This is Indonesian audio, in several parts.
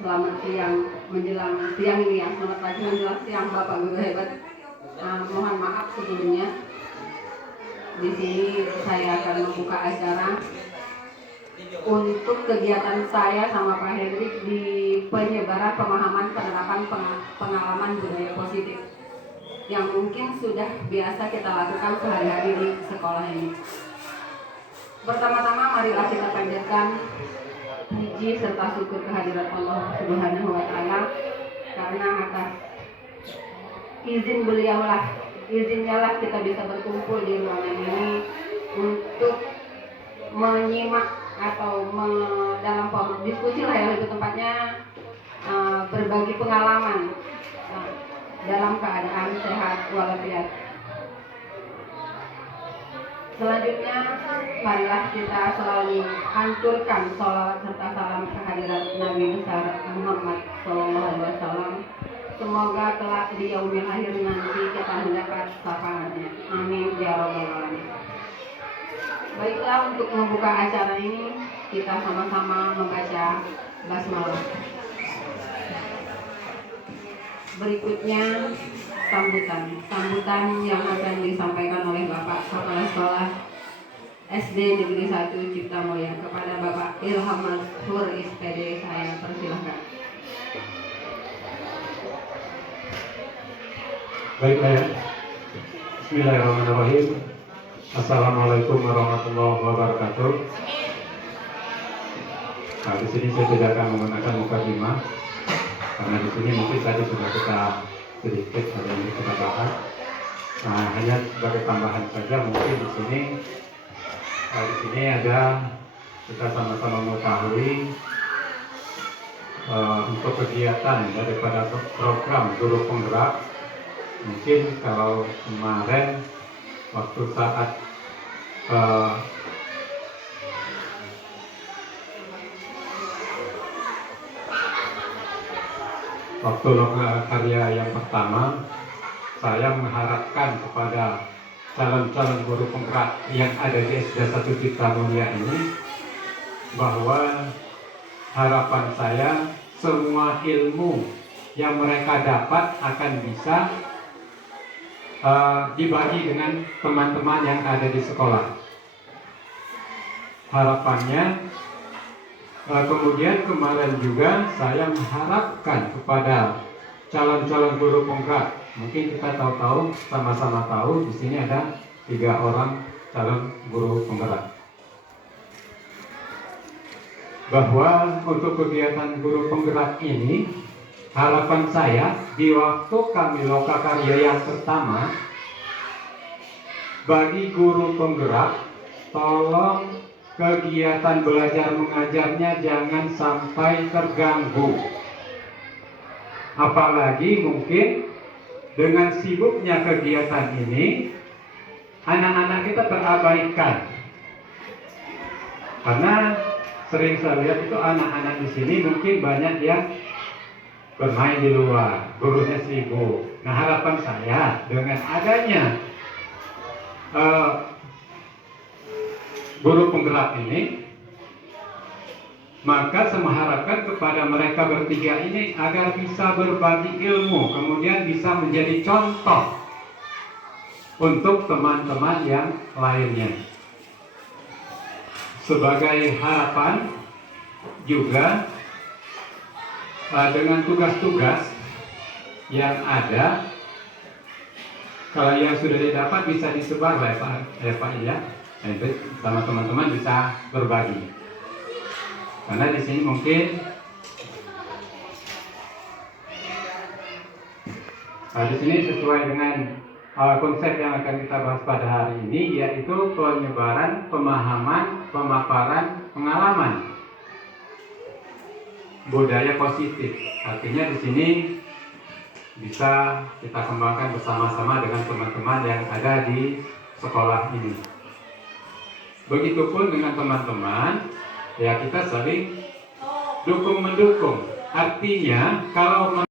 Selamat siang menjelang siang ini ya, selamat pagi menjelang siang Bapak Guru hebat. Mohon maaf sebelumnya. Di sini saya akan membuka acara untuk kegiatan saya sama Pak Hendrik di penyebaran pemahaman penerapan pengalaman budaya positif yang mungkin sudah biasa kita lakukan sehari-hari di sekolah ini. Pertama-tama marilah kita panjatkan puji serta syukur kehadirat Allah Subhanahu wa Ta'ala, karena atas izin beliaulah, izinnya lah kita bisa berkumpul di ruangan ini untuk menyimak atau dalam diskusi lah ya, lebih tepatnya berbagi pengalaman dalam keadaan sehat walafiat. Selanjutnya, marilah kita selalu hancurkan sholawat serta salam kehadirat Nabi besar Muhammad SAW. Semoga kelak di yaumil akhir nanti kita mendapat syafaatnya. Amin ya rabbal alamin. Baiklah, untuk membuka acara ini kita sama-sama membaca basmalah. Berikutnya sambutan yang akan disampaikan oleh Bapak Kepala Sekolah SD Negeri 1 Cipta Mulia kepada Bapak Ilham Mansur SPD. Saya persilahkan. Baiklah ya. Bismillahirrahmanirrahim. Assalamualaikum warahmatullahi wabarakatuh. Nah, di sini saya tidak akan menggunakan mukadimah karena di sini mungkin tadi sudah kita sedikit ada yang kita bahas. Nah, hanya sebagai tambahan saja mungkin di sini ada kita sama-sama mengetahui untuk kegiatan daripada program guru penggerak. Mungkin kalau kemarin waktu saat lomba karya yang pertama, saya mengharapkan kepada calon-calon guru penggerak yang ada di SD 1 Cipta Mulia ini bahwa harapan saya semua ilmu yang mereka dapat akan bisa dibagi dengan teman-teman yang ada di sekolah. Harapannya kemudian kemarin juga saya mengharapkan kepada calon-calon guru penggerak. Mungkin kita tahu sama-sama tahu di sini ada 3 orang calon guru penggerak. Bahwa untuk kegiatan guru penggerak ini, harapan saya di waktu kami lokakarya yang pertama, bagi guru penggerak, tolong kegiatan belajar mengajarnya jangan sampai terganggu. Apalagi mungkin dengan sibuknya kegiatan ini, anak-anak kita terabaikan. Karena sering saya lihat itu anak-anak di sini mungkin banyak yang bermain di luar, gurunya sibuk. Nah, harapan saya dengan adanya guru penggerak ini, maka saya mengharapkan kepada mereka bertiga ini agar bisa berbagi ilmu, kemudian bisa menjadi contoh untuk teman-teman yang lainnya. Sebagai harapan juga dengan tugas-tugas yang ada, kalau yang sudah didapat bisa disebar ya Pak ya, sama teman-teman bisa berbagi. Karena di sini mungkin di sini sesuai dengan konsep yang akan kita bahas pada hari ini, yaitu penyebaran pemahaman, pemaparan, pengalaman budaya positif. Artinya di sini bisa kita kembangkan bersama-sama dengan teman-teman yang ada di sekolah ini. Begitupun dengan teman-teman, ya kita saling dukung-mendukung. Artinya kalau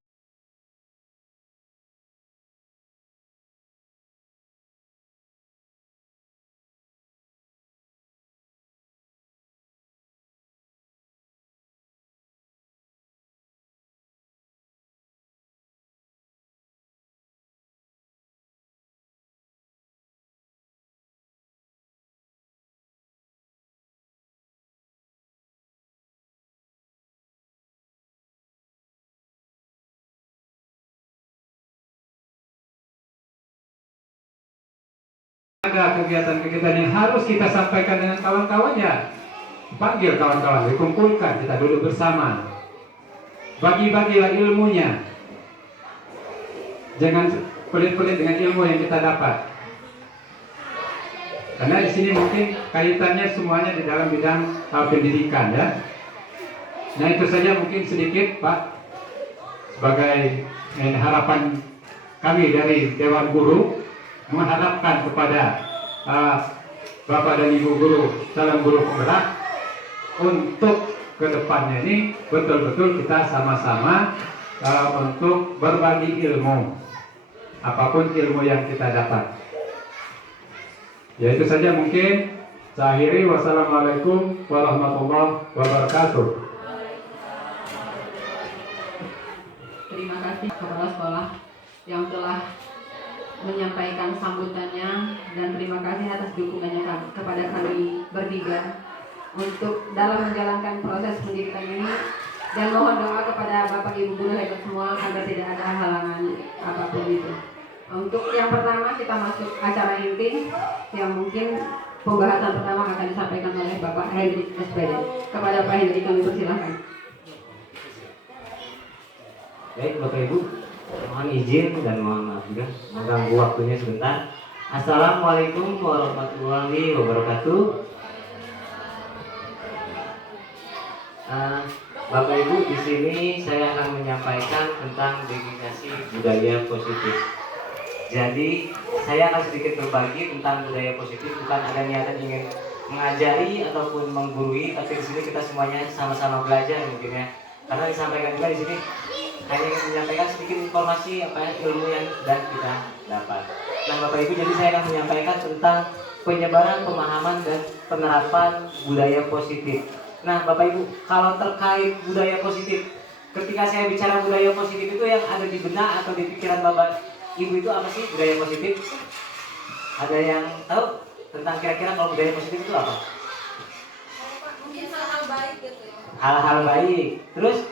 Ada kegiatan-kegiatan yang harus kita sampaikan dengan kawan-kawannya. Panggil kawan-kawan, dikumpulkan, kita duduk bersama. Bagi-bagilah ilmunya. Jangan pelit-pelit dengan ilmu yang kita dapat. Karena di sini mungkin kaitannya semuanya di dalam bidang pendidikan ya. Nah itu saja mungkin sedikit Pak sebagai harapan kami dari Dewan Guru, mengharapkan kepada Bapak dan Ibu Guru calon guru penggerak untuk kedepannya ini betul-betul kita sama-sama untuk berbagi ilmu, apapun ilmu yang kita dapat. Ya itu saja mungkin. Saya akhiri. Wassalamualaikum warahmatullahi wabarakatuh. Terima kasih kepala sekolah yang telah menyampaikan sambutannya, dan terima kasih atas dukungannya kepada kami bertiga untuk dalam menjalankan proses pendidikan ini, dan mohon doa kepada Bapak Ibu guru hebat semua agar tidak ada halangan apapun itu. Untuk yang pertama kita masuk acara inti yang mungkin pembahasan pertama akan disampaikan oleh Bapak Hendrik SPD. Kepada Pak Hendrik kami persilahkan. Baik Bapak Ibu, mohon izin dan mohon maaf juga mengganggu waktunya sebentar. Assalamualaikum warahmatullahi wabarakatuh. Bapak Ibu, di sini saya akan menyampaikan tentang definisi budaya positif. Jadi saya akan sedikit berbagi tentang budaya positif, bukan ada niatan ingin mengajari ataupun menggurui, tapi di sini kita semuanya sama-sama belajar mungkin ya. Karena disampaikan juga di sini hanya ingin menyampaikan sedikit informasi ilmu yang sudah kita dapat. Nah Bapak Ibu, jadi saya akan menyampaikan tentang penyebaran pemahaman dan penerapan budaya positif. Nah Bapak Ibu, kalau terkait budaya positif, ketika saya bicara budaya positif itu yang ada di benak atau di pikiran Bapak Ibu itu apa sih budaya positif? Ada yang tahu tentang kira-kira kalau budaya positif itu apa? Mungkin hal-hal baik gitu ya. Hal-hal baik. Terus?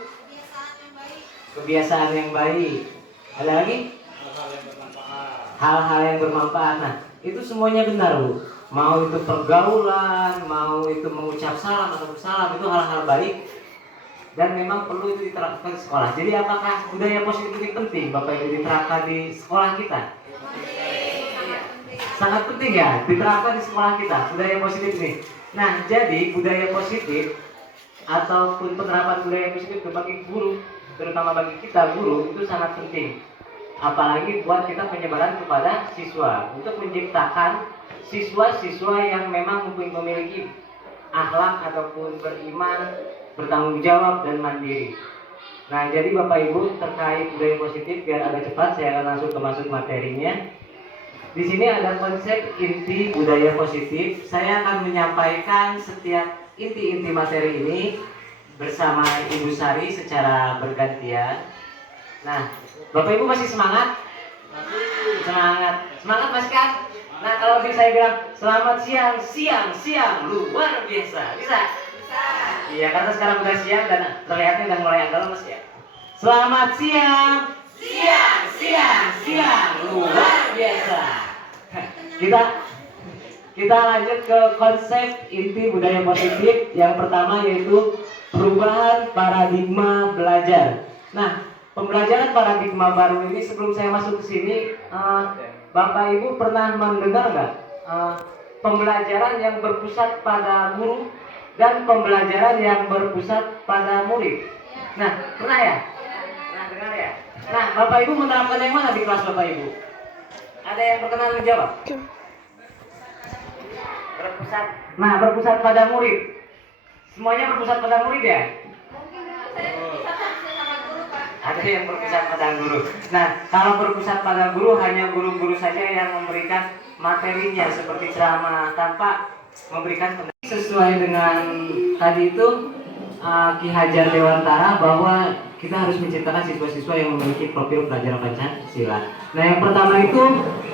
Kebiasaan yang baik. Ada lagi? Hal-hal yang bermanfaat. Nah, itu semuanya benar, Bu. Mau itu pergaulan, mau itu mengucap salam atau bersalam, itu hal-hal baik dan memang perlu itu diterapkan di sekolah. Jadi apakah budaya positif ini penting Bapak Ibu diterapkan di sekolah kita? Sangat penting ya, diterapkan di sekolah kita budaya positif ini. Nah, jadi budaya positif ataupun penerapan budaya positif bagi guru, terutama bagi kita guru, itu sangat penting. Apalagi buat kita penyebaran kepada siswa, untuk menciptakan siswa-siswa yang memang memiliki akhlak ataupun beriman, bertanggung jawab dan mandiri. Nah, jadi Bapak Ibu terkait budaya positif, biar agak cepat saya akan langsung masuk materinya. Di sini ada konsep inti budaya positif. Saya akan menyampaikan setiap inti-inti materi ini bersama Ibu Sari secara bergantian. Nah, Bapak Ibu masih semangat? Semangat. Semangat masih kan? Nah, kalau saya bilang selamat siang luar biasa. Bisa? Iya, karena sekarang udah siang dan terlihatnya udah mulai agak lemes ya. Selamat siang luar biasa. Kita lanjut ke konsep inti budaya positif. Yang pertama yaitu perubahan paradigma belajar. Nah, pembelajaran paradigma baru ini, sebelum saya masuk ke sini, Bapak Ibu pernah mendengar nggak pembelajaran yang berpusat pada guru dan pembelajaran yang berpusat pada murid? Nah, pernah ya? Pernah dengar ya? Nah, Bapak Ibu menerapkan yang mana di kelas Bapak Ibu? Ada yang berkenan menjawab? Berpusat pada murid. Semuanya berpusat pada murid ya? Mungkin saya bisa sama guru, Pak. Ada yang berpusat pada guru. Nah, kalau berpusat pada guru, hanya guru-guru saja yang memberikan materinya seperti ceramah tanpa memberikan sesuai dengan tadi itu Ki Hajar Dewantara, bahwa kita harus menciptakan siswa-siswa yang memiliki profil pelajar Pancasila. Nah, yang pertama itu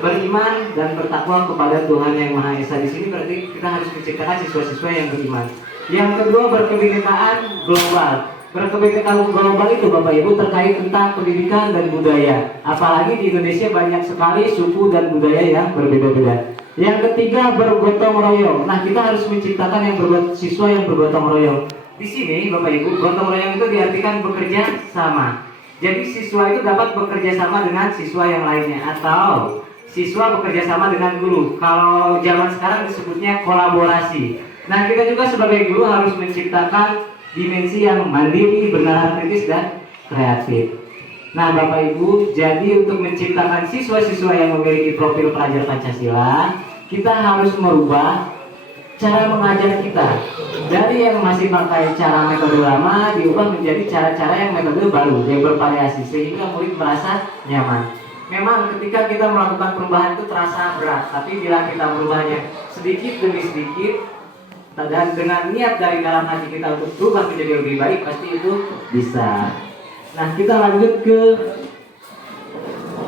beriman dan bertakwa kepada Tuhan Yang Maha Esa. Di sini berarti kita harus menciptakan siswa-siswa yang beriman. Yang kedua, berkebinekaan global. Berkebinekaan global itu Bapak Ibu terkait tentang pendidikan dan budaya. Apalagi di Indonesia banyak sekali suku dan budaya yang berbeda-beda. Yang ketiga, bergotong royong. Nah, kita harus menciptakan siswa yang bergotong royong. Di sini, Bapak Ibu, gotong royong itu diartikan bekerja sama. Jadi siswa itu dapat bekerja sama dengan siswa yang lainnya, atau siswa bekerja sama dengan guru. Kalau zaman sekarang disebutnya kolaborasi. Nah, kita juga sebagai guru harus menciptakan dimensi yang mandiri, bernalar kritis, dan kreatif. Nah, Bapak Ibu, jadi untuk menciptakan siswa-siswa yang memiliki profil pelajar Pancasila, kita harus merubah cara mengajar kita. Dari yang masih pakai cara metode lama diubah menjadi cara-cara yang metode baru, yang bervariasi, sehingga murid merasa nyaman. Memang ketika kita melakukan perubahan itu terasa berat, tapi bila kita merubahnya sedikit demi sedikit dan dengan niat dari dalam hati kita untuk berubah menjadi lebih baik, pasti itu bisa. Nah, kita lanjut ke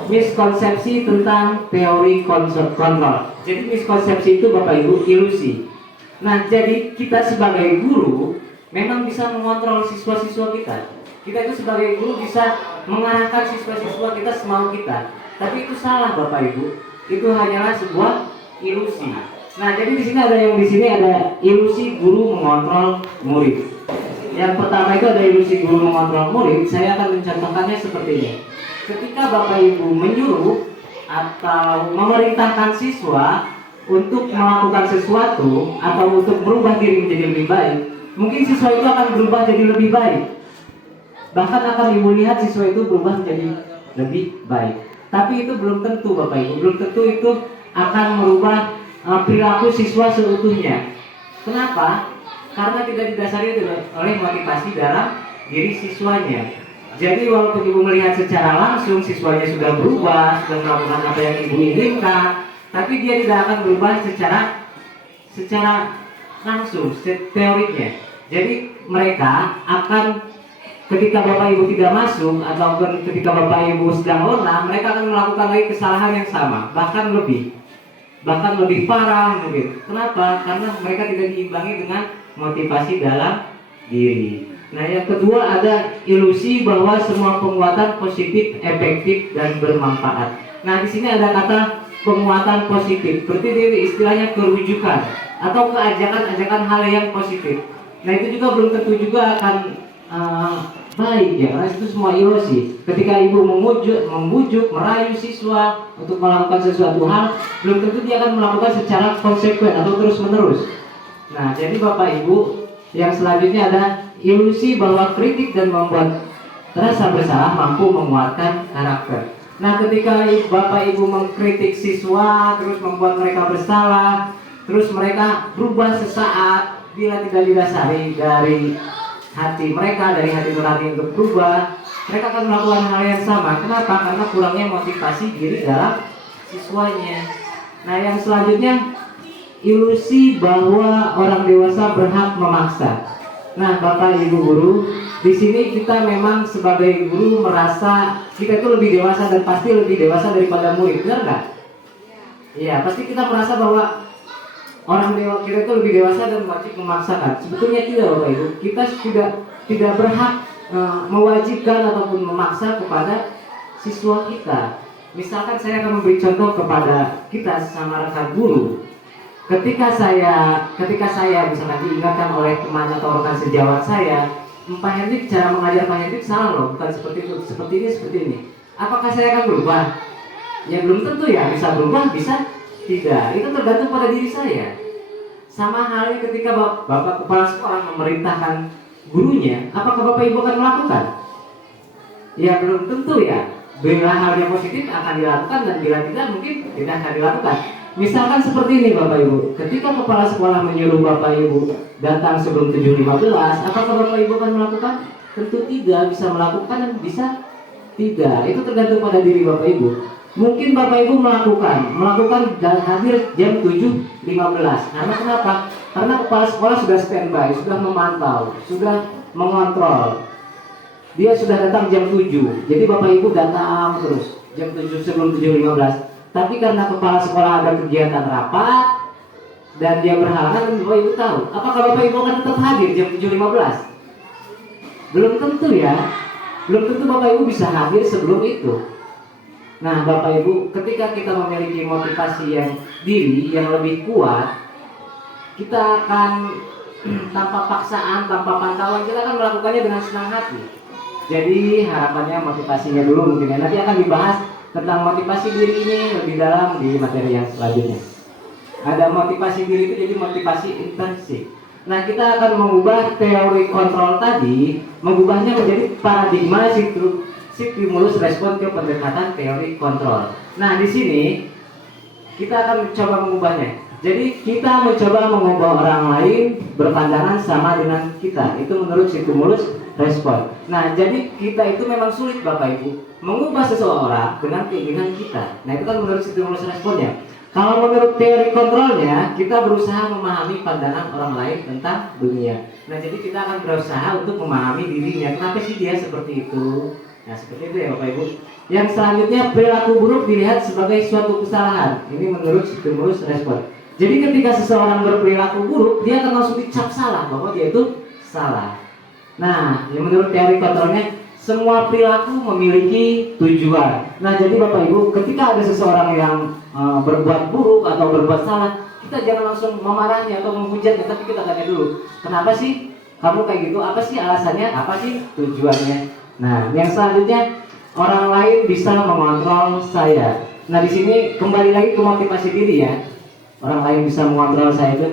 miskonsepsi tentang teori kontrol. Jadi miskonsepsi itu Bapak Ibu ilusi. Nah, jadi kita sebagai guru memang bisa mengontrol siswa-siswa kita. Kita itu sebagai guru bisa mengarahkan siswa-siswa kita semau kita. Tapi itu salah Bapak Ibu. Itu hanyalah sebuah ilusi. Nah, jadi di sini ada ilusi guru mengontrol murid. Yang pertama itu ada ilusi guru mengontrol murid. Saya akan mencontohkannya seperti ini. Ketika Bapak Ibu menyuruh atau memerintahkan siswa untuk melakukan sesuatu atau untuk berubah diri menjadi lebih baik, mungkin siswa itu akan berubah jadi lebih baik. Bahkan akan Ibu lihat siswa itu berubah menjadi lebih baik. Tapi itu belum tentu Bapak Ibu, belum tentu itu akan merubah perilaku siswa seutuhnya. Kenapa? Karena tidak didasari oleh motivasi dalam diri siswanya. Jadi walaupun Ibu melihat secara langsung siswanya sudah berubah, sudah melakukan apa yang Ibu inginkan, tapi dia tidak akan berubah secara langsung, teoriknya. Jadi mereka akan, ketika Bapak Ibu tidak masuk atau ketika Bapak Ibu sedang lelah, mereka akan melakukan lagi kesalahan yang sama, bahkan lebih parah mungkin. Kenapa? Karena mereka tidak diimbangi dengan motivasi dalam diri. Nah, yang kedua ada ilusi bahwa semua penguatan positif, efektif, dan bermanfaat. Nah, di sini ada kata penguatan positif, berarti istilahnya kerujukan atau keajakan-ajakan hal yang positif. Nah, itu juga belum tentu juga akan baik ya, karena itu semua ilusi. Ketika Ibu membujuk, merayu siswa untuk melakukan sesuatu hal, belum tentu dia akan melakukan secara konsekuen atau terus-menerus. Nah, jadi Bapak Ibu, yang selanjutnya ada ilusi bahwa kritik dan membuat rasa bersalah mampu menguatkan karakter. Nah, ketika Bapak Ibu mengkritik siswa, terus membuat mereka bersalah, terus mereka berubah sesaat bila tidak didasari dari hati mereka, dari hati nurani untuk berubah, mereka akan melakukan hal yang sama. Kenapa? Karena kurangnya motivasi diri dalam siswanya. Nah, yang selanjutnya ilusi bahwa orang dewasa berhak memaksa. Nah, Bapak Ibu guru, di sini kita memang sebagai guru merasa kita itu lebih dewasa dan pasti lebih dewasa daripada murid, benar nggak? Iya, pasti kita merasa bahwa kita itu lebih dewasa dan wajib memaksakan. Sebetulnya tidak Bapak Ibu, kita tidak berhak mewajibkan ataupun memaksa kepada siswa kita. Misalkan saya akan memberi contoh kepada kita sama rekan guru. Ketika saya misalkan diingatkan oleh teman atau rekan sejawat saya, Pak Hendrik cara mengajar Pak Hendrik salah loh, bukan seperti itu, seperti ini. Apakah saya akan berubah? Ya belum tentu ya, bisa berubah, bisa tidak. Itu tergantung pada diri saya. Sama halnya ketika Bapak Kepala Sekolah memerintahkan gurunya, apakah Bapak Ibu akan melakukan? Ya belum tentu ya. Bila hal yang positif akan dilakukan dan bila tidak mungkin tidak akan dilakukan. Misalkan seperti ini Bapak Ibu, ketika Kepala Sekolah menyuruh Bapak Ibu datang sebelum 7.15, apakah Bapak Ibu akan melakukan? Tentu tidak, bisa melakukan dan bisa tidak. Itu tergantung pada diri Bapak Ibu. Mungkin Bapak Ibu melakukan dan hadir jam 7.15. Karena kenapa? Karena Kepala Sekolah sudah standby, sudah memantau, sudah mengontrol. Dia sudah datang jam 7. Jadi Bapak Ibu datang terus jam 7 sebelum 7.15. Tapi karena Kepala Sekolah ada kegiatan rapat dan dia berhalangan, Bapak Ibu tahu, apakah Bapak Ibu akan tetap hadir jam 7.15? Belum tentu ya. Belum tentu Bapak Ibu bisa hadir sebelum itu. Nah, Bapak Ibu, ketika kita memiliki motivasi yang diri yang lebih kuat, kita akan tanpa paksaan, tanpa pantauan, kita akan melakukannya dengan senang hati. Jadi harapannya motivasinya dulu mungkin ya. Nanti akan dibahas tentang motivasi diri ini lebih dalam di materi yang selanjutnya. Ada motivasi diri itu jadi motivasi intrinsik. Nah, kita akan mengubah teori kontrol tadi, mengubahnya menjadi paradigma stimulus respon ke pendekatan teori kontrol. Nah, di sini kita akan mencoba mengubahnya. Jadi kita mencoba mengubah orang lain berpandangan sama dengan kita. Itu menurut stimulus respon. Nah, jadi kita itu memang sulit Bapak Ibu mengubah seseorang dengan keinginan kita. Nah, itu kan menurut stimulus responnya. Kalau menurut teori kontrolnya, kita berusaha memahami pandangan orang lain tentang dunia. Nah, jadi kita akan berusaha untuk memahami dirinya. Kenapa sih dia seperti itu? Nah, seperti itu ya Bapak Ibu. Yang selanjutnya, perilaku buruk dilihat sebagai suatu kesalahan. Ini menurut stimulus respon. Jadi ketika seseorang berperilaku buruk, dia akan langsung dicap salah bahwa dia itu salah. Nah, yang menurut teori kontrolnya, semua perilaku memiliki tujuan. Nah, jadi Bapak Ibu, ketika ada seseorang yang berbuat buruk atau berbuat salah, kita jangan langsung memarahi atau menghujatnya, tapi kita tanya dulu, kenapa sih kamu kayak gitu? Apa sih alasannya? Apa sih tujuannya? Nah, yang selanjutnya, orang lain bisa mengontrol saya. Nah, di sini kembali lagi ke motivasi diri ya. Orang lain bisa mengontrol saya itu.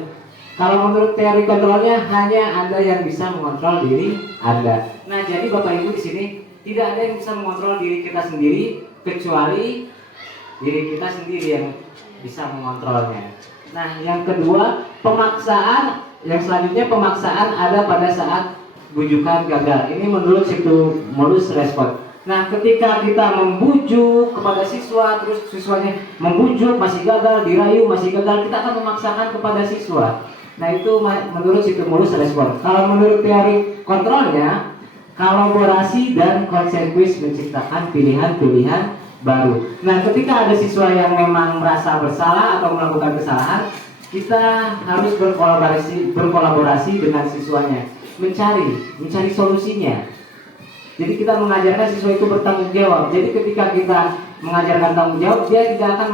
Kalau menurut teori kontrolnya, hanya Anda yang bisa mengontrol diri Anda. Nah, jadi Bapak Ibu di sini tidak ada yang bisa mengontrol diri kita sendiri kecuali diri kita sendiri yang bisa mengontrolnya. Nah, yang kedua, pemaksaan. Yang selanjutnya, pemaksaan ada pada saat bujukan gagal. Ini menurut stimulus respon. Nah, ketika kita membujuk kepada siswa, terus siswanya membujuk, masih gagal, dirayu, masih gagal, kita akan memaksakan kepada siswa. Nah, itu menurut stimulus respon. Kalau menurut teori kontrolnya, kolaborasi dan konsekuens menciptakan pilihan-pilihan baru. Nah, ketika ada siswa yang memang merasa bersalah atau melakukan kesalahan, kita harus berkolaborasi dengan siswanya, mencari solusinya. Jadi kita mengajarkan siswa itu bertanggung jawab. Jadi ketika kita mengajarkan tanggung jawab, dia akan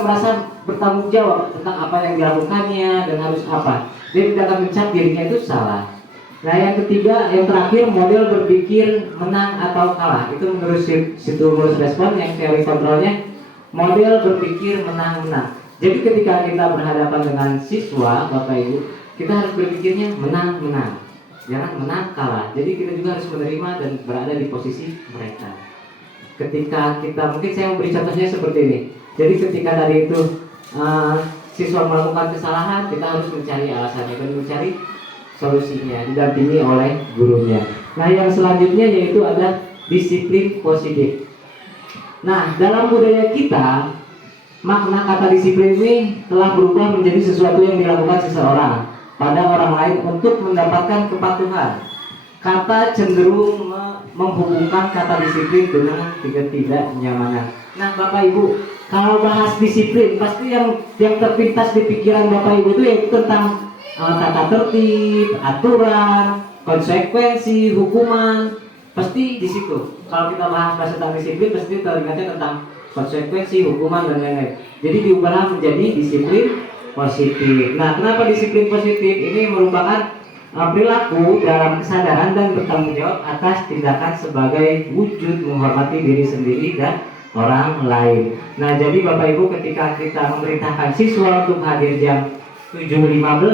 merasa bertanggung jawab tentang apa yang dilakukannya dan harus apa. Dia tidak akan mencap dirinya itu salah. Nah, yang ketiga, yang terakhir, model berpikir menang atau kalah. Itu menurut stimulus respon yang teori kontrolnya, model berpikir menang-menang. Jadi ketika kita berhadapan dengan siswa, Bapak Ibu, kita harus berpikirnya menang-menang, jangan menang kalah. Jadi kita juga harus menerima dan berada di posisi mereka. Ketika kita, mungkin saya memberi contohnya seperti ini. Jadi ketika tadi itu siswa melakukan kesalahan, kita harus mencari alasannya dan mencari solusinya, didampingi oleh gurunya. Nah, yang selanjutnya yaitu ada disiplin positif. Nah, dalam budaya kita, makna kata disiplin ini telah berubah menjadi sesuatu yang dilakukan seseorang pada orang lain untuk mendapatkan kepatuhan. Kata cenderung menghubungkan kata disiplin dengan ketidaknyamanan. Nah, Bapak Ibu, kalau bahas disiplin, pasti yang terpintas di pikiran Bapak Ibu itu yaitu tentang tata tertib, aturan, konsekuensi, hukuman, pasti di situ. Kalau kita bahas tentang disiplin, pasti teringatnya tentang konsekuensi, hukuman dan lain-lain. Jadi diubah menjadi disiplin positif. Nah, kenapa disiplin positif? Ini merupakan perilaku dalam kesadaran dan bertanggung jawab atas tindakan sebagai wujud menghormati diri sendiri dan orang lain. Nah, jadi Bapak Ibu, ketika kita memerintahkan siswa untuk hadir jam 7.15,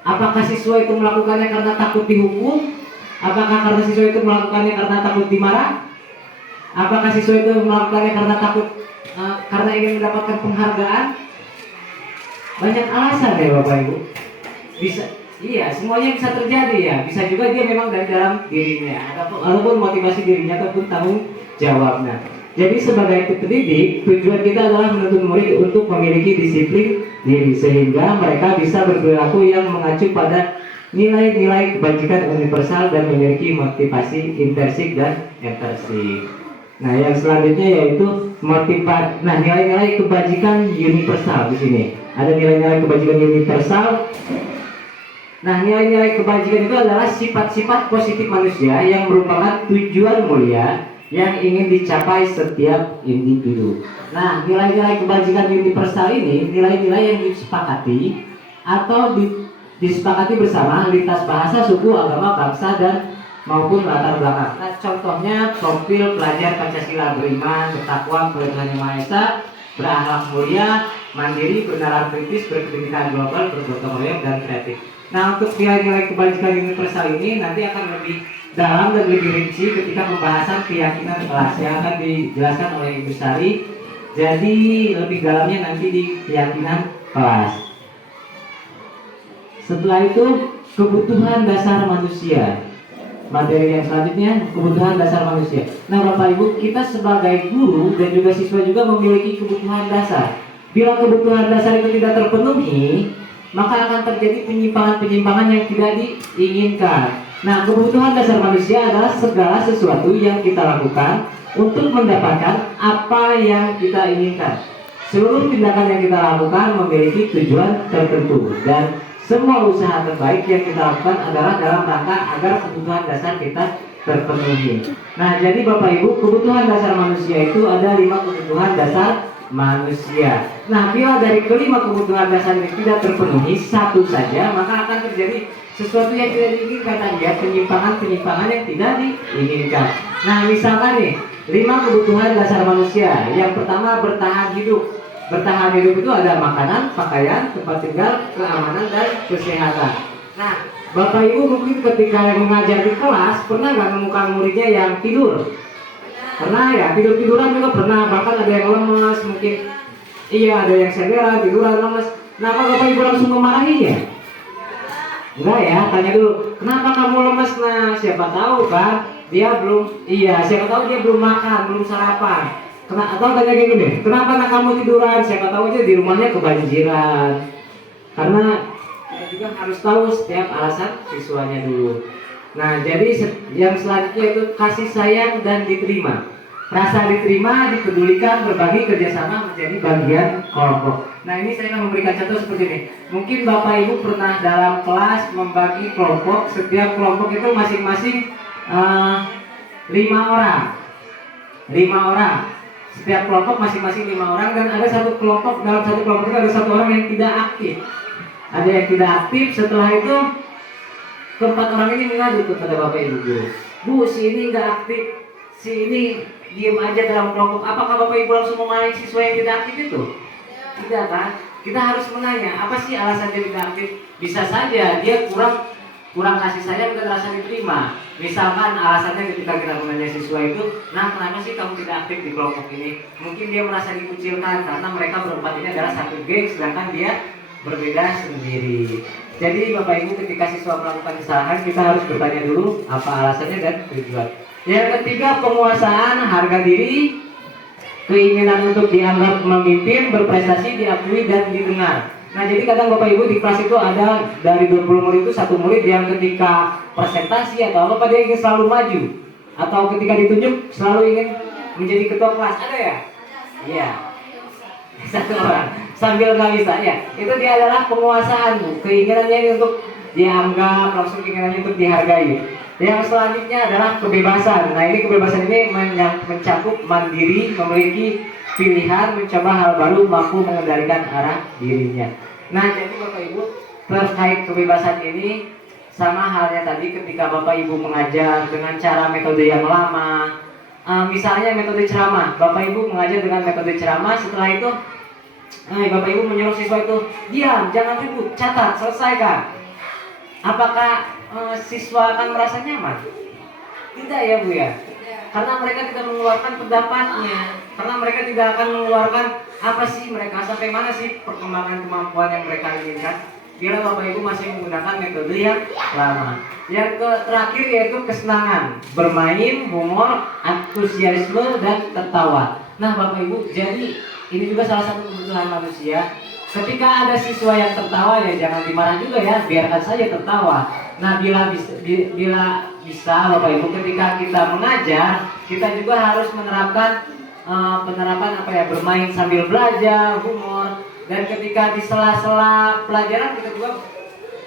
apakah siswa itu melakukannya karena takut dihukum? Apakah karena siswa itu melakukannya karena takut dimarah? Apakah siswa itu melakukannya karena takut karena ingin mendapatkan penghargaan? Banyak alasan ya Bapak Ibu. Bisa, iya, semuanya bisa terjadi ya. Bisa juga dia memang dari dalam dirinya, ataupun motivasi dirinya ataupun tanggung jawabnya. Jadi sebagai pendidik, tujuan kita adalah menuntut murid untuk memiliki disiplin diri sehingga mereka bisa berperilaku yang mengacu pada nilai-nilai kebajikan universal dan memiliki motivasi intrinsik dan ekstrinsik. Nah, yang selanjutnya yaitu nilai-nilai kebajikan universal di sini. Ada nilai-nilai kebajikan universal. Nah, nilai-nilai kebajikan itu adalah sifat-sifat positif manusia yang merupakan tujuan mulia yang ingin dicapai setiap individu. Nah, nilai-nilai kebajikan universal ini nilai-nilai yang disepakati atau disepakati bersama lintas bahasa, suku, agama, bangsa, dan maupun latar belakang. Nah, contohnya profil pelajar Pancasila: beriman, bertakwa kepada Tuhan Yang Maha Esa, berakhlak mulia, mandiri, bernalar kritis, berpendidikan global, bergotong royong, dan kreatif. Nah, untuk nilai-nilai kebajikan universal ini nanti akan lebih dalam dan lebih rinci ketika pembahasan keyakinan kelas yang akan dijelaskan oleh Ibu Sari. Jadi lebih dalamnya nanti di keyakinan kelas. Setelah itu kebutuhan dasar manusia. Materi yang selanjutnya kebutuhan dasar manusia. Nah, Bapak Ibu, kita sebagai guru dan juga siswa juga memiliki kebutuhan dasar. Bila kebutuhan dasar itu tidak terpenuhi, maka akan terjadi penyimpangan-penyimpangan yang tidak diinginkan. Nah, kebutuhan dasar manusia adalah segala sesuatu yang kita lakukan untuk mendapatkan apa yang kita inginkan. Seluruh tindakan yang kita lakukan memiliki tujuan tertentu, dan semua usaha terbaik yang kita lakukan adalah dalam rangka agar kebutuhan dasar kita terpenuhi. Nah, jadi Bapak Ibu, kebutuhan dasar manusia itu ada 5 kebutuhan dasar manusia. Nah, bila dari kelima kebutuhan dasar ini tidak terpenuhi satu saja, maka akan terjadi sesuatu yang tidak diinginkan tadi ya, penyimpangan-penyimpangan yang tidak diinginkan. Nah, misalkan nih, 5 kebutuhan dasar manusia. Yang pertama, bertahan hidup. Bertahan hidup itu ada makanan, pakaian, tempat tinggal, keamanan, dan kesehatan. Nah, Bapak Ibu mungkin ketika mengajar di kelas pernah nggak menemukan muridnya yang tidur? Pernah ya, tidur-tiduran juga pernah. Bahkan ada yang lemas, mungkin iya, ada yang senderan, tiduran, lemas. Kenapa Bapak Ibu langsung memarahinya? Enggak ya, tanya dulu, kenapa kamu lemas? Nah, siapa tahu kan dia belum, siapa tahu dia belum makan, belum sarapan. Atau tanya kayak gini, kenapa anak kamu tiduran? Siapa tahu aja di rumahnya kebanjiran. Karena kita juga harus tahu setiap alasan siswanya dulu. Nah, jadi yang selanjutnya itu kasih sayang dan diterima. Rasa diterima, dipedulikan, berbagi, kerjasama menjadi bagian kelompok. Nah, ini saya akan memberikan contoh seperti ini. Mungkin Bapak Ibu pernah dalam kelas membagi kelompok. Setiap kelompok itu masing-masing 5 orang. 5 orang. Setiap kelompok masing-masing 5 orang, dan ada satu kelompok, dalam satu kelompok itu ada satu orang yang tidak aktif. Ada yang tidak aktif. Setelah itu keempat orang ini mengadu kepada Bapak Ibu guru. Bu, si ini nggak aktif, si ini diem aja dalam kelompok. Apakah Bapak Ibu langsung memarahi siswa yang tidak aktif itu? Tidak kan? Kita harus menanya, apa sih alasan dia tidak aktif? Bisa saja dia kurang kasih sayang dan rasa diterima. Misalkan alasannya ketika kita menanya siswa itu, nah kenapa sih kamu tidak aktif di kelompok ini? Mungkin dia merasa dikucilkan karena mereka berempat ini adalah satu geng, sedangkan dia berbeda sendiri. Jadi Bapak Ibu, ketika siswa melakukan kesalahan, kita harus bertanya dulu apa alasannya dan tujuan. Yang ketiga, penguasaan harga diri, keinginan untuk dianggap memimpin, berprestasi, diakui, dan didengar. Nah, jadi kadang Bapak Ibu di kelas itu ada dari 20 murid itu satu murid yang ketika presentasi atau apa dia ingin selalu maju, atau ketika ditunjuk selalu ingin menjadi ketua kelas. Ada ya? Iya. Satu orang sambil nggak bisa ya. Itu dia adalah penguasaan, Bu. Keinginannya ini untuk dianggap, langsung keinginannya untuk dihargai. Yang selanjutnya adalah kebebasan. Nah, ini kebebasan ini mencakup mandiri, memiliki pilihan, mencoba hal baru, mampu mengendalikan arah dirinya. Nah, jadi Bapak Ibu, terkait kebebasan ini sama halnya tadi ketika Bapak Ibu mengajar dengan cara metode yang lama. Misalnya metode ceramah, Bapak Ibu mengajar dengan metode ceramah, setelah itu Bapak Ibu menyuruh siswa itu diam, jangan ribut, catat, selesaikan. Apakah siswa akan merasa nyaman? Tidak ya Bu ya, karena mereka tidak mengeluarkan pendapatnya, karena mereka tidak akan mengeluarkan apa sih mereka, sampai mana sih perkembangan kemampuan yang mereka inginkan. Bila Bapak Ibu masih menggunakan metode yang lama. Yang terakhir yaitu kesenangan, bermain, humor, antusiasme, dan tertawa. Nah Bapak Ibu, jadi ini juga salah satu kebutuhan manusia. Ketika ada siswa yang tertawa, ya jangan dimarah juga ya, biarkan saja tertawa. Nah bila bisa Bapak Ibu, ketika kita mengajar, kita juga harus menerapkan penerapan bermain sambil belajar, humor. Dan ketika di sela-sela pelajaran kita juga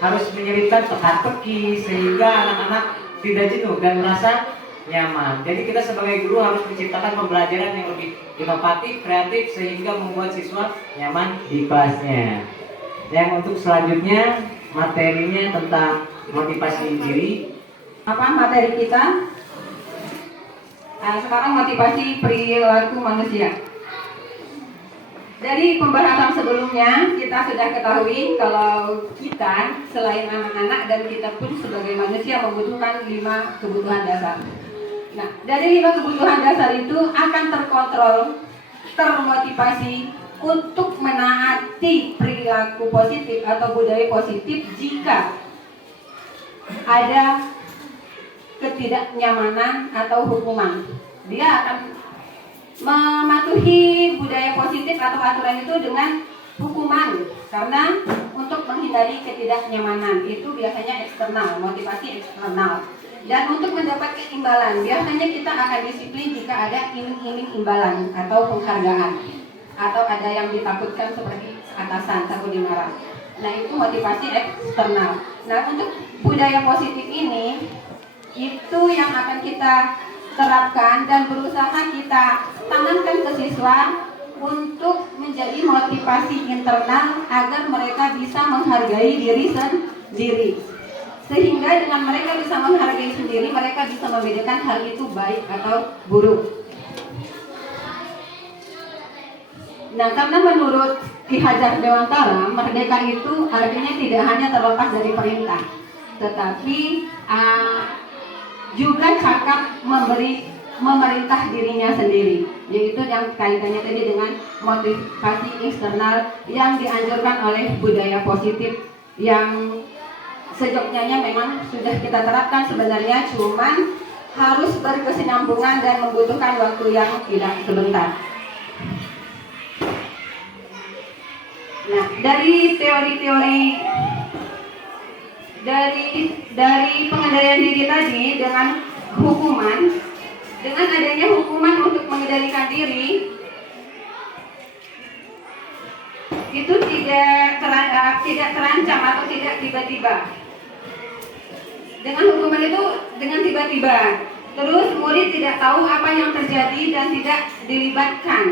harus menyelipkan teka-teki sehingga anak-anak tidak jenuh dan merasa nyaman. Jadi kita sebagai guru harus menciptakan pembelajaran yang lebih inovatif, kreatif sehingga membuat siswa nyaman di kelasnya. Yang untuk selanjutnya materinya tentang motivasi diri. Apa materi kita? Nah, sekarang motivasi perilaku manusia. Dari pembahasan sebelumnya kita sudah ketahui kalau kita selain anak-anak dan kita pun sebagai manusia membutuhkan 5 kebutuhan dasar. Nah, dari 5 kebutuhan dasar itu akan terkontrol, termotivasi untuk menaati perilaku positif atau budaya positif jika ada ketidaknyamanan atau hukuman. Dia akan mematuhi budaya positif atau aturan itu dengan hukuman, karena untuk menghindari ketidaknyamanan itu biasanya eksternal, motivasi eksternal. Dan untuk mendapatkan imbalan, biasanya kita akan disiplin jika ada iming-iming imbalan atau penghargaan, atau ada yang ditakutkan seperti atasan, takut dimarah. Nah, itu motivasi eksternal. Nah, untuk budaya positif ini itu yang akan kita terapkan dan berusaha kita tanamkan ke siswa untuk menjadi motivasi internal agar mereka bisa menghargai diri sendiri. Sehingga dengan mereka bisa menghargai sendiri, mereka bisa membedakan hal itu baik atau buruk. Nah, karena menurut Ki Hajar Dewantara, merdeka itu artinya tidak hanya terlepas dari perintah, tetapi juga cakap memerintah dirinya sendiri, yaitu yang kaitannya tadi dengan motivasi eksternal yang dianjurkan oleh budaya positif yang sejognyanya memang sudah kita terapkan sebenarnya, cuman harus berkesinambungan dan membutuhkan waktu yang tidak sebentar. Nah, dari teori-teori dari pengendalian diri tadi dengan hukuman, dengan adanya hukuman untuk mengendalikan diri itu tidak terancam atau tidak tiba-tiba. Dengan hukuman itu dengan tiba-tiba, terus murid tidak tahu apa yang terjadi dan tidak dilibatkan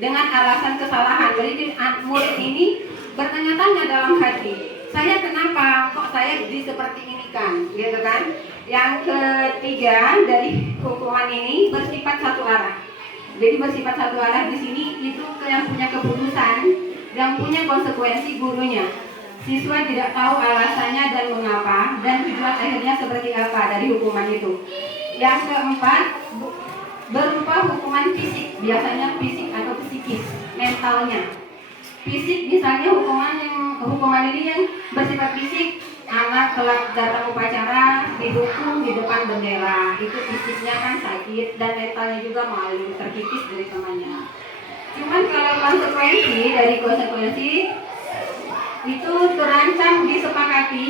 dengan alasan kesalahan. Jadi murid ini bertanya-tanya dalam hati, saya kenapa kok saya jadi seperti ini kan, gitu kan? Yang ketiga dari hukuman ini bersifat satu arah. Jadi bersifat satu arah di sini itu yang punya keputusan, yang punya konsekuensi gurunya. Siswa tidak tahu alasannya dan mengapa dan tujuan akhirnya seperti apa dari hukuman itu. Yang keempat berupa hukuman fisik, biasanya fisik atau psikis, mentalnya. Fisik misalnya hukuman ini yang bersifat fisik, anak telat datang upacara dihukum di depan bendera, itu fisiknya kan sakit dan mentalnya juga malu, terkikis dari temannya. Cuman kalau konsekuensi itu terancam disepakati,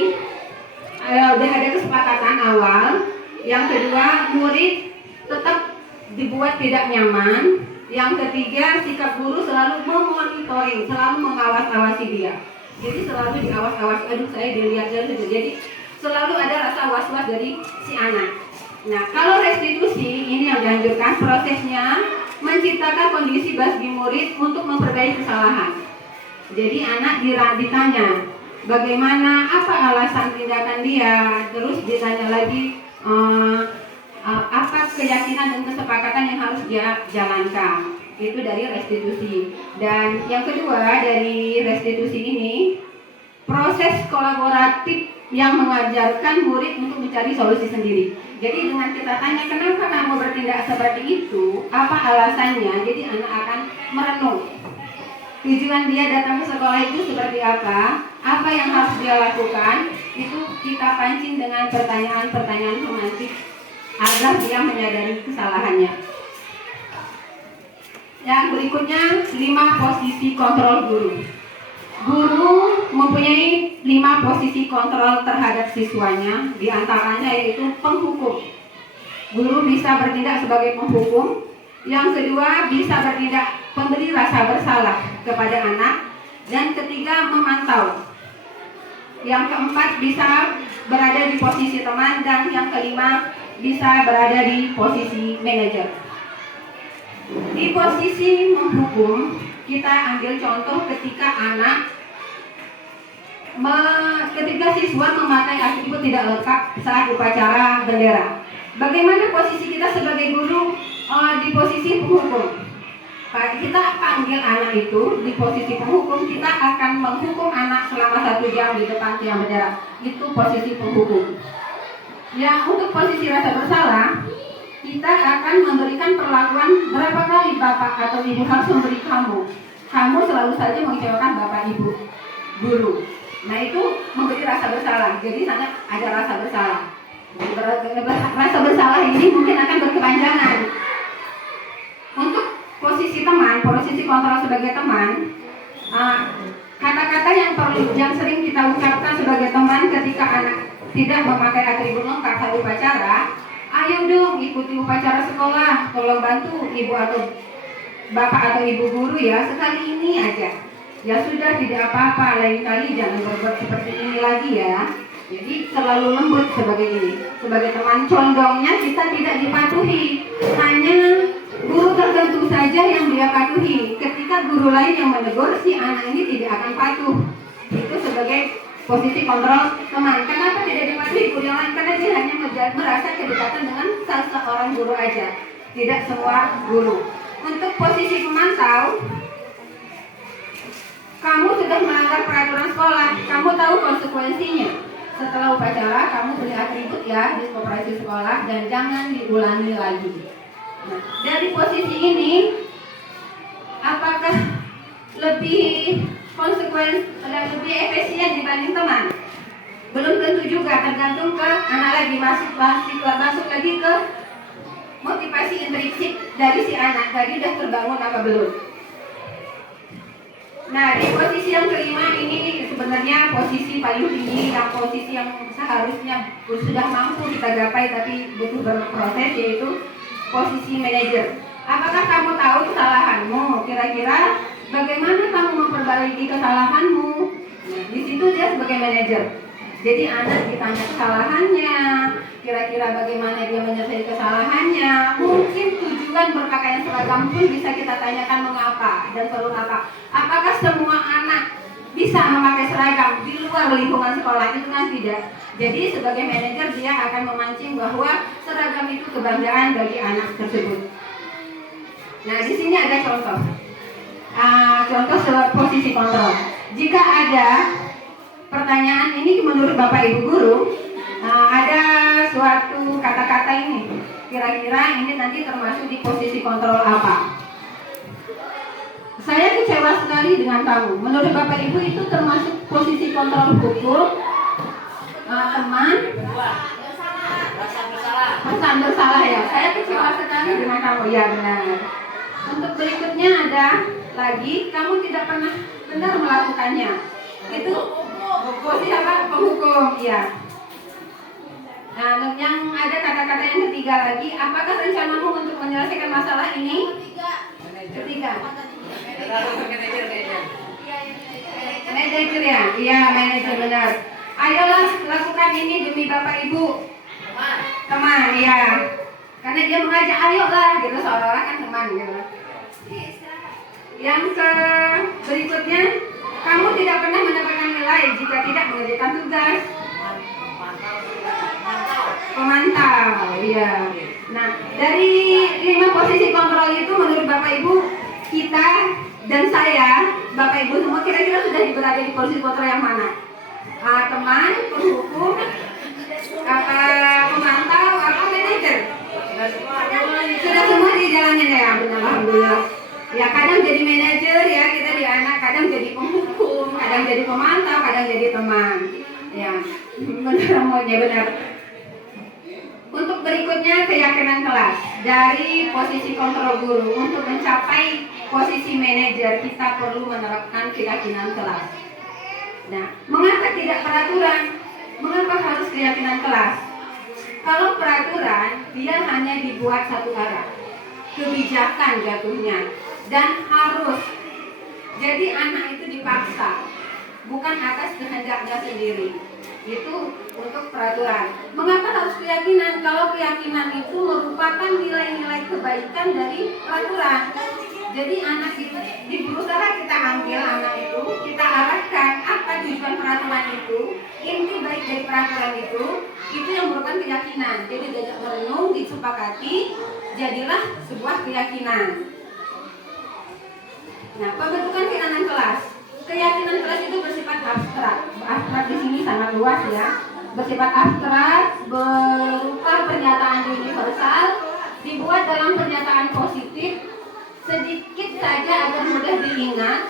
udah ada kesepakatan awal. Yang kedua, murid tetap dibuat tidak nyaman. Yang ketiga, sikap guru selalu memonitoring, selalu mengawas-awasi dia. Jadi selalu diawas-awas, aduh saya dilihat jadi selalu ada rasa was-was dari si anak. Nah, kalau restitusi ini yang dianjurkan prosesnya menciptakan kondisi bagi murid untuk memperbaiki kesalahan. Jadi anak ditanya bagaimana, apa alasan tindakan dia, terus ditanya lagi apa keyakinan dan kesepakatan yang harus dia jalankan. Itu dari restitusi. Dan yang kedua dari restitusi ini, proses kolaboratif yang mengajarkan murid untuk mencari solusi sendiri. Jadi dengan kita tanya kenapa kamu bertindak seperti itu, apa alasannya, jadi anak akan merenung tujuan dia datang ke sekolah itu seperti apa yang harus dia lakukan. Itu kita pancing dengan pertanyaan-pertanyaan romantis agar dia menyadari kesalahannya. Yang berikutnya 5 posisi kontrol guru. Guru mempunyai 5 posisi kontrol terhadap siswanya, diantaranya yaitu penghukum. Guru bisa bertindak sebagai penghukum. Yang kedua, bisa bertindak pemberi rasa bersalah kepada anak. Dan ketiga, memantau. Yang keempat, bisa berada di posisi teman. Dan yang kelima, bisa berada di posisi manajer. Di posisi menghukum, kita ambil contoh ketika ketika siswa memakai atribut tidak lengkap saat upacara bendera. Bagaimana posisi kita sebagai guru di posisi penghukum? Kita panggil anak itu di posisi penghukum, kita akan menghukum anak selama 1 jam di depan tiang bendera. Itu posisi penghukum. Yang untuk posisi rasa bersalah, kita akan memberikan perlakuan berapa kali bapak atau ibu harus memberi kamu. Kamu selalu saja mengecewakan bapak ibu guru. Nah itu memberi rasa bersalah. Jadi sana ada rasa bersalah. Rasa bersalah ini mungkin akan berkepanjangan. Untuk posisi teman, posisi kontrol sebagai teman, kata-kata yang sering kita ucapkan sebagai teman ketika anak tidak memakai atribut lengkap saat upacara, ayo dong ikuti upacara sekolah, tolong bantu ibu atau bapak atau ibu guru ya, sekali ini aja. Ya sudah, tidak apa-apa, lain kali jangan berbuat seperti ini lagi ya. Jadi selalu lembut sebagai ini. Sebagai teman, condongnya kita tidak dipatuhi. Hanya guru tertentu saja yang dia patuhi. Ketika guru lain yang menegur, si anak ini tidak akan patuh. Itu sebagai posisi kontrol teman. Kenapa tidak dipatuhi guru yang lain? Karena dia hanya merasa kedekatan dengan salah seorang guru aja, tidak semua guru. Untuk posisi pemantau, kamu sudah melanggar peraturan sekolah, kamu tahu konsekuensinya. Setelah upacara, kamu beli atribut ya di koperasi sekolah dan jangan diulangi lagi. Nah, dari posisi ini, apakah lebih lebih efisien dibanding teman? Belum tentu juga, tergantung ke anak lagi masuk lagi ke motivasi intrinsik dari si anak tadi udah terbangun apa belum. Nah, di posisi yang kelima ini sebenarnya posisi paling tinggi, yang posisi yang seharusnya sudah mampu kita gapai tapi butuh berproses, yaitu posisi manajer. Apakah kamu tahu kesalahanmu? Kira-kira bagaimana kamu memperbaiki kesalahanmu? Nah, di situ dia sebagai manajer. Jadi anak ditanya kesalahannya, kira-kira bagaimana dia menyelesaikan kesalahannya. Mungkin tujuan berpakaian seragam pun bisa kita tanyakan mengapa dan perlu apa. Apakah semua anak bisa memakai seragam di luar lingkungan sekolah? Itu kan tidak. Jadi sebagai manajer dia akan memancing bahwa seragam itu kebanggaan bagi anak tersebut. Nah, di sini ada contoh. Contoh posisi kontrol. Jika ada pertanyaan ini menurut Bapak Ibu guru, ada suatu kata-kata ini, kira-kira ini nanti termasuk di posisi kontrol apa? Saya kecewa sekali dengan kamu. Menurut Bapak Ibu itu termasuk posisi kontrol hukum, teman, pesan bersalah ya. Saya kecewa sekali dengan kamu, ya benar. Untuk berikutnya ada lagi, kamu tidak pernah benar melakukannya. Itu posisi apa? Penghukum, ya. Nah, yang ada kata-kata yang ketiga lagi, apakah rencanamu untuk menyelesaikan masalah ini? Ketiga. Manajer ya? Iya, manajer benar. Ayolah lakukan ini demi Bapak Ibu. Teman, iya. Karena dia mengajak ayolah gitu, seolah-olah kan teman gitu. Yang berikutnya, kamu tidak pernah mendapatkan nilai jika tidak mengerjakan tugas. Pemantau, iya. Nah, dari 5 posisi kontrol itu menurut Bapak Ibu, kita dan saya, Bapak Ibu semua kira-kira sudah berada di posisi kontrol yang mana? Teman, penghukum, apa pemantau, apa manajer? Sudah semua dijalanin ya, benar, alhamdulillah. Ya kadang jadi manajer ya kita di anak, kadang jadi penghukum, kadang jadi pemantau, kadang jadi teman. Ya, benar. Untuk berikutnya keyakinan kelas. Dari posisi kontrol guru untuk mencapai posisi manajer kita perlu menerapkan keyakinan kelas. Nah, mengapa tidak peraturan? Mengapa harus keyakinan kelas? Kalau peraturan dia hanya dibuat satu arah, kebijakan jatuhnya, dan harus. Jadi anak itu dipaksa, bukan atas kehendaknya sendiri. Itu untuk peraturan. Mengapa harus keyakinan? Kalau keyakinan itu merupakan nilai-nilai kebaikan dari peraturan. Jadi anak itu berusaha kita ambil anak itu, kita arahkan apa tujuan peraturan itu, inti baik dari peraturan itu yang merupakan keyakinan. Jadi diajak merenung, disepakati, jadilah sebuah keyakinan. Nah, pembentukan keyakinan kelas. Keyakinan kelas itu bersifat abstrak. Abstrak di sini sangat luas ya. Bersifat abstrak, berupa pernyataan universal, dibuat dalam pernyataan positif, sedikit saja agar mudah diingat,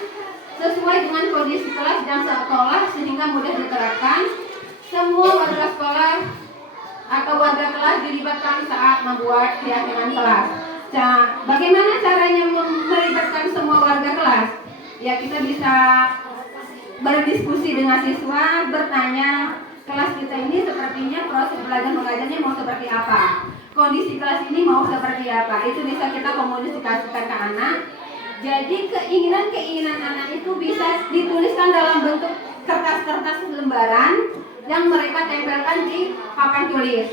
sesuai dengan kondisi kelas dan sekolah sehingga mudah diterapkan. Semua warga sekolah atau warga kelas dilibatkan saat membuat keyakinan kelas. Nah, bagaimana caranya melibatkan semua warga kelas? Ya, kita bisa berdiskusi dengan siswa, bertanya, kelas kita ini sepertinya proses belajar mengajarnya mau seperti apa? Kondisi kelas ini mau seperti apa? Itu bisa kita komunikasikan ke anak. Jadi keinginan anak itu bisa dituliskan dalam bentuk kertas-kertas lembaran yang mereka tempelkan di papan tulis.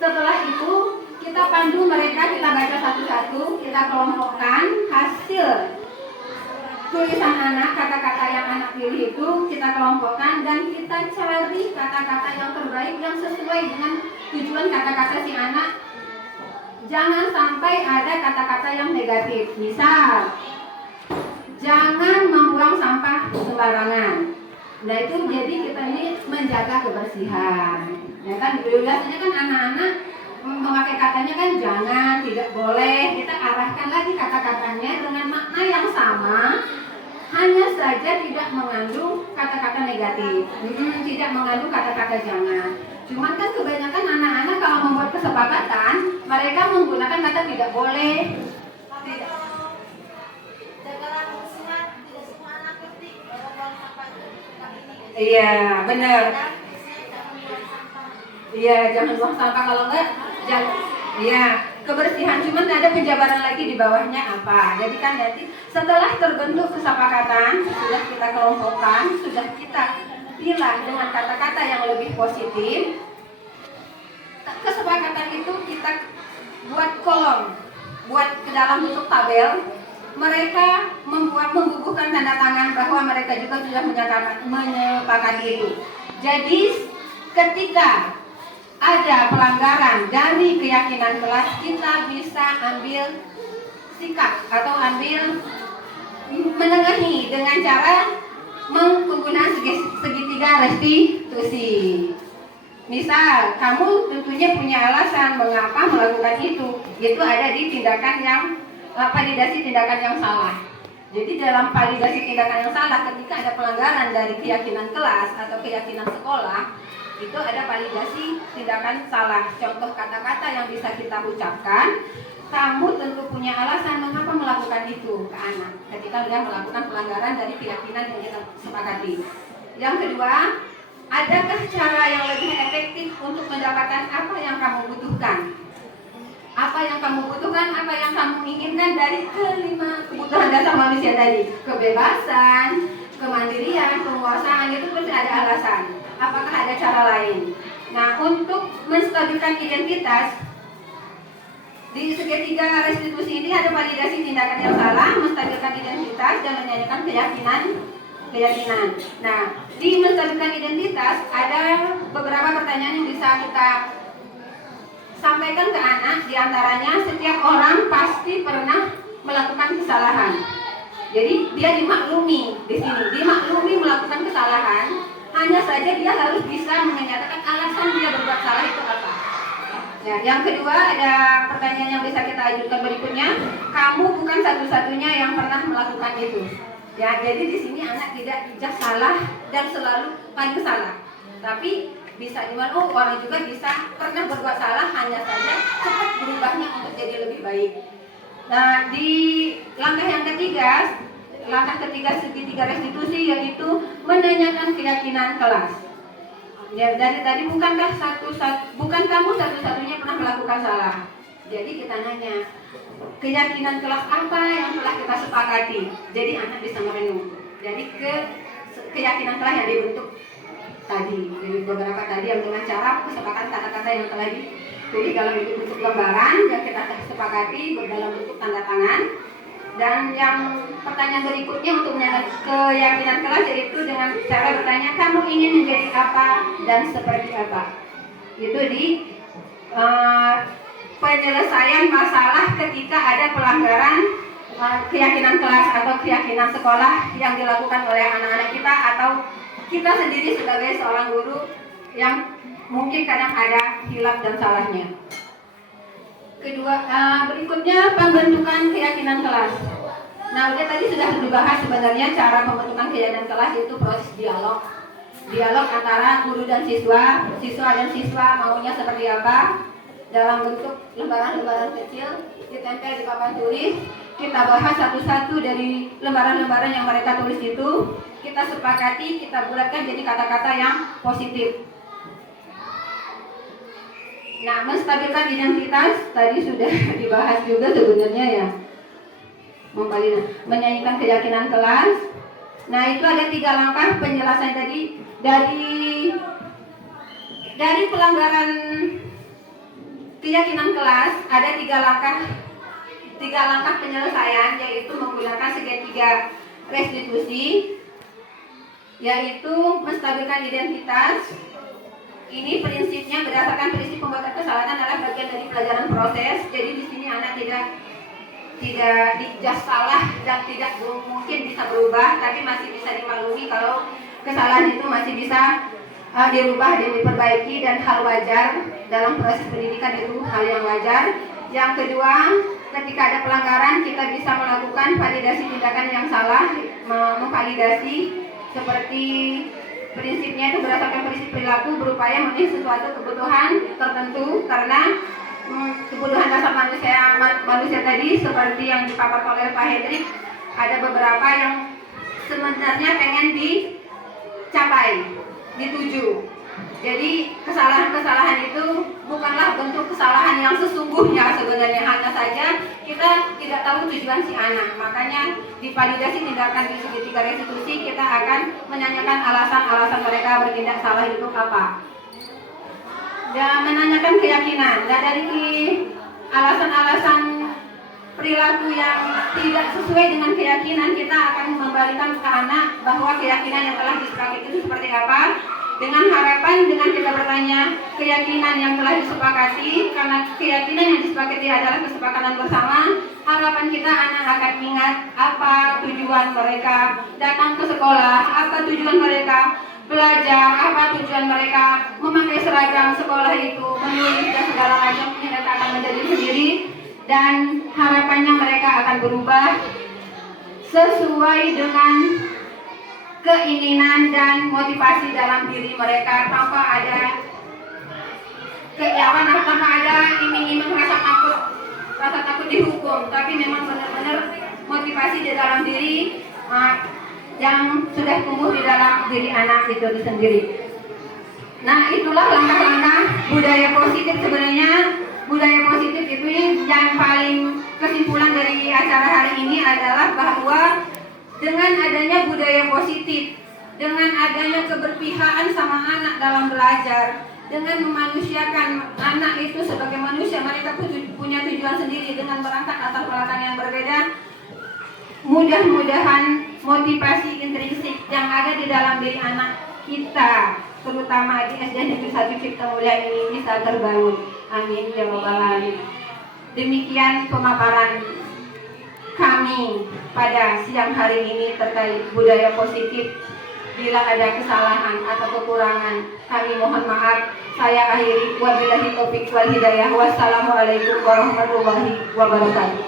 Setelah itu kita pandu mereka, kita baca satu-satu, kita kelompokkan hasil tulisan anak, kata-kata yang anak pilih itu kita kelompokkan dan kita cari kata-kata yang terbaik yang sesuai dengan tujuan kata-kata si anak. Jangan sampai ada kata-kata yang negatif. Misal, jangan membuang sampah sembarangan. Nah itu jadi kita ini menjaga kebersihan. Ya kan, biasanya kan anak-anak memakai katanya kan jangan, tidak boleh. Kita arahkan lagi kata-katanya dengan makna yang sama, hanya saja tidak mengandung kata-kata negatif, tidak mengandung kata-kata jangan. Cuman kan kebanyakan anak-anak kalau membuat kesepakatan, mereka menggunakan kata tidak boleh. Tidak. Iya, benar. Iya, jangan buang sampah, kalau enggak jangan. Iya, kebersihan. Cuman ada penjabaran lagi di bawahnya apa. Jadi kan nanti setelah terbentuk kesepakatan, sudah kita kelompokkan, sudah kita pilah dengan kata-kata yang lebih positif. Kesepakatan itu kita buat kolom, buat ke dalam bentuk tabel. Mereka membubuhkan tanda tangan bahwa mereka juga sudah menyepakati itu. Jadi ketika ada pelanggaran dari keyakinan kelas, kita bisa ambil sikap atau ambil menengahi dengan cara menggunakan segitiga restitusi. Misal, kamu tentunya punya alasan mengapa melakukan itu ada di tindakan yang validasi tindakan yang salah. Jadi dalam validasi tindakan yang salah, ketika ada pelanggaran dari keyakinan kelas atau keyakinan sekolah, itu ada validasi tindakan salah. Contoh kata-kata yang bisa kita ucapkan, kamu tentu punya alasan mengapa melakukan itu ke anak ketika dia melakukan pelanggaran dari keyakinan yang kita sepakati. Yang kedua, adakah cara yang lebih efektif untuk mendapatkan apa yang kamu butuhkan? Apa yang kamu butuhkan, apa yang kamu inginkan dari kelima kebutuhan dasar manusia tadi. Kebebasan, kemandirian, penguasaan, itu pasti ada alasan. Apakah ada cara lain? Nah, untuk menstabilkan identitas, di segitiga restitusi ini ada validasi tindakan yang salah, menstabilkan identitas, dan menyanyikan keyakinan. Nah, di menstabilkan identitas ada beberapa pertanyaan yang bisa kita sampaikan ke anak. Di antaranya, setiap orang pasti pernah melakukan kesalahan. Jadi dia dimaklumi di sini, dimaklumi melakukan kesalahan. Hanya saja dia harus bisa menyatakan alasan dia berbuat salah itu apa. Ya, yang kedua ada pertanyaan yang bisa kita ajukan berikutnya. Kamu bukan satu-satunya yang pernah melakukan itu. Ya, jadi di sini anak tidak bijak salah dan selalu paling salah. Tapi bisa dimana orang juga bisa pernah berbuat salah, hanya saja cepat berubahnya untuk jadi lebih baik. Nah, di langkah ketiga segitiga restitusi, yaitu menanyakan keyakinan kelas. Ya, dari tadi bukan kamu satu-satunya pernah melakukan salah. Jadi kita nanya, keyakinan kelas apa yang telah kita sepakati. Jadi anak bisa merenung. Jadi keyakinan kelas yang dibentuk tadi. Jadi beberapa tadi yang dengan cara kesepakatan kata-kata yang telah ditulis dalam bentuk lembaran yang kita sepakati dalam bentuk tanda tangan. Dan yang pertanyaan berikutnya untuk menyangkut keyakinan kelas yaitu dengan cara bertanya kamu ingin menjadi apa dan seperti apa. Itu di penyelesaian masalah ketika ada pelanggaran keyakinan kelas atau keyakinan sekolah yang dilakukan oleh anak-anak kita atau kita sendiri sebagai seorang guru yang mungkin kadang ada hilaf dan salahnya. Kedua, berikutnya pembentukan keyakinan kelas. Nah, udah tadi sudah dibahas sebenarnya cara pembentukan keyakinan kelas itu proses dialog. Dialog antara guru dan siswa, siswa dan siswa maunya seperti apa dalam bentuk lembaran-lembaran kecil ditempel di papan tulis. Kita bahas satu-satu dari lembaran-lembaran yang mereka tulis itu, kita sepakati, kita bulatkan jadi kata-kata yang positif. Nah, menstabilkan identitas tadi sudah dibahas juga sebenarnya ya. Menyanyikan keyakinan kelas. Nah, itu ada 3 langkah penjelasan tadi dari pelanggaran keyakinan kelas ada 3 langkah penyelesaian, yaitu menggunakan segitiga restitusi, yaitu menstabilkan identitas. Ini prinsipnya berdasarkan prinsip pembuatan kesalahan adalah bagian dari pelajaran proses. Jadi di sini anak tidak dijudge salah dan tidak mungkin bisa berubah, tapi masih bisa dimaklumi kalau kesalahan itu masih bisa dirubah dan diperbaiki dan hal wajar dalam proses pendidikan, itu hal yang wajar. Yang kedua, ketika ada pelanggaran kita bisa melakukan validasi tindakan yang salah, memvalidasi seperti prinsipnya itu berdasarkan prinsip perilaku, berupaya memenuhi sesuatu kebutuhan tertentu karena kebutuhan dasar manusia tadi seperti yang dipaparkan oleh Pak Hendrik, ada beberapa yang sebenarnya pengen dicapai, dituju. Jadi kesalahan-kesalahan itu bukanlah bentuk kesalahan yang sesungguhnya sebenarnya, hanya saja kita tidak tahu tujuan si anak. Makanya di validasi tindakan di segitiga restitusi kita akan menanyakan alasan-alasan mereka bertindak salah itu apa. Dan menanyakan keyakinan. Dan dari alasan-alasan perilaku yang tidak sesuai dengan keyakinan, kita akan membalikan ke anak bahwa keyakinan yang telah disepakati itu seperti apa. Dengan harapan dengan kita bertanya keyakinan yang telah disepakati, karena keyakinan yang disepakati adalah kesepakatan bersama, harapan kita anak akan ingat apa tujuan mereka datang ke sekolah, apa tujuan mereka belajar, apa tujuan mereka memakai seragam sekolah itu, menulis dan segala macam, mereka akan menjadi sendiri, dan harapannya mereka akan berubah sesuai dengan keinginan dan motivasi dalam diri mereka, tanpa ada tanpa ada iming-iming rasa takut dihukum, tapi memang benar-benar motivasi di dalam diri yang sudah tumbuh di dalam diri anak itu sendiri. Nah, itulah langkah-langkah budaya positif. Sebenarnya budaya positif itu yang paling kesimpulan dari acara hari ini adalah bahwa dengan adanya budaya positif, dengan adanya keberpihakan sama anak dalam belajar, dengan memanusiakan anak itu sebagai manusia, mereka punya tujuan sendiri dengan berangkat atas belakang yang berbeda. Mudah-mudahan motivasi intrinsik yang ada di dalam diri anak kita, terutama di SD Negeri 1 Cipta Mulia ini bisa terbangun. Amin ya rabbal alamin. Demikian pemaparan kami pada siang hari ini terkait budaya positif. Bila ada kesalahan atau kekurangan, kami mohon maaf. Saya akhiri, wabillahi taufik wal hidayah. Wassalamualaikum warahmatullahi wabarakatuh.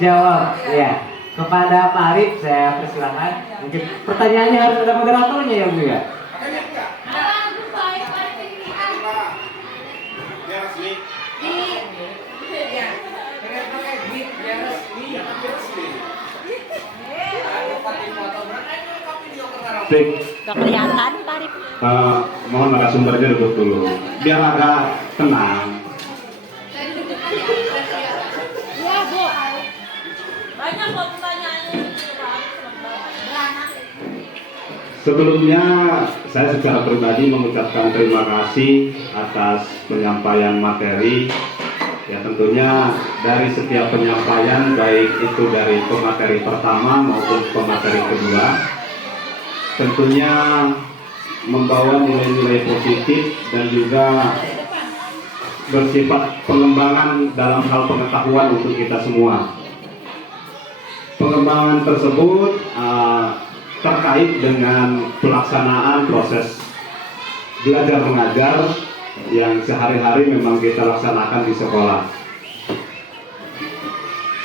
Jawab ya. Kepada Pak Arif saya persilakan. Mungkin pertanyaannya harus ada moderatornya ya Bu ya. Baik. Gak kelihatan Pak Arif. Mohon narasumbernya duduk dulu biar agak tenang. Iya Bu. Banyak loh pertanyaannya. Sebelumnya saya secara pribadi mengucapkan terima kasih atas penyampaian materi. Ya tentunya dari setiap penyampaian, baik itu dari pemateri pertama maupun pemateri kedua, tentunya membawa nilai-nilai positif dan juga bersifat pengembangan dalam hal pengetahuan untuk kita semua. Pengembangan tersebut terkait dengan pelaksanaan proses belajar mengajar yang sehari-hari memang kita laksanakan di sekolah.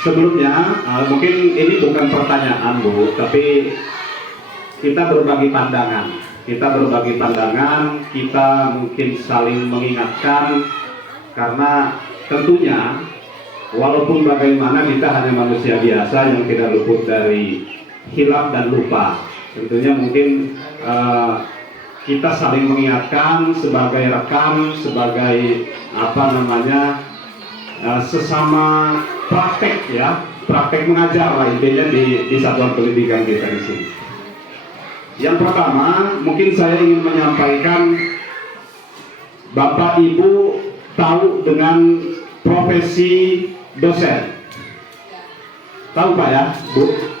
Sebelumnya, mungkin ini bukan pertanyaan Bu, tapi kita berbagi pandangan. Kita mungkin saling mengingatkan, karena tentunya walaupun bagaimana kita hanya manusia biasa yang tidak luput dari hilaf dan lupa. Tentunya mungkin kita saling mengingatkan sebagai rekan, sebagai sesama praktek ya, praktek mengajar lah intinya di satuan pendidikan kita di sini. Yang pertama, mungkin saya ingin menyampaikan, Bapak Ibu tahu dengan profesi dosen. Tahu Pak ya, Bu?